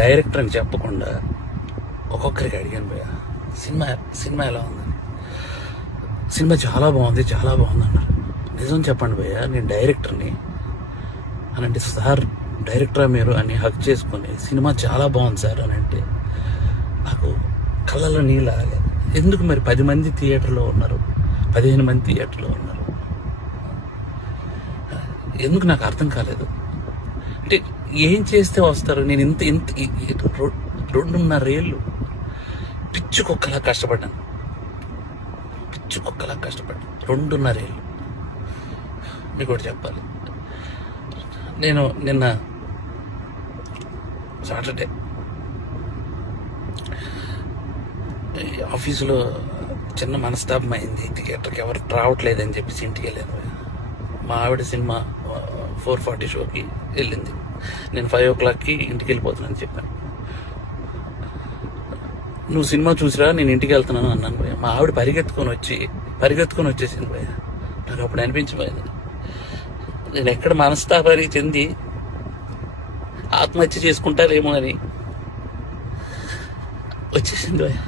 Director అని చెప్పకుండా ఒక్కొక్కరికి అడిగాను భయ్య, సినిమా ఎలా ఉందని. సినిమా చాలా బాగుంది అన్నారు. నిజం చెప్పండి భయ్య, నేను డైరెక్టర్ని అని అంటే, సార్ డైరెక్టరా మీరు అని హక్ చేసుకొని సినిమా చాలా బాగుంది సార్ అని అంటే నాకు కళ్ళలో నీళ్ళు ఆగలేదు. ఎందుకు మరి 10 మంది థియేటర్లో ఉన్నారు, 15 మంది థియేటర్లో ఉన్నారు, ఎందుకు నాకు అర్థం కాలేదు. అంటే ఏం చేస్తే వస్తారు? నేను ఇంత 2.5 ఏళ్ళు పిచ్చుకొక్కలా కష్టపడ్డాను. 2.5 ఏళ్ళు. మీకు ఒకటి చెప్పాలి, నేను నిన్న సాటర్డే ఆఫీసులో చిన్న మనస్తాపం అయింది. థియేటర్కి ఎవరు రావట్లేదని చెప్పేసి ఇంటికి వెళ్ళాను. మా ఆవిడ సినిమా 4:40 షోకి వెళ్ళింది. నేను 5 o'clockకి ఇంటికి వెళ్ళిపోతున్నాను చెప్పాను. నువ్వు సినిమా చూసిరా, నేను ఇంటికి వెళ్తున్నాను అన్నాను భయ్య. మా ఆవిడ పరిగెత్తుకొని వచ్చేసింది భయ్య. నాకు అప్పుడు అనిపించిపోయింది, నేను ఎక్కడ మనస్తాపానికి చెంది ఆత్మహత్య చేసుకుంటారేమో అని వచ్చేసింది భయ్య.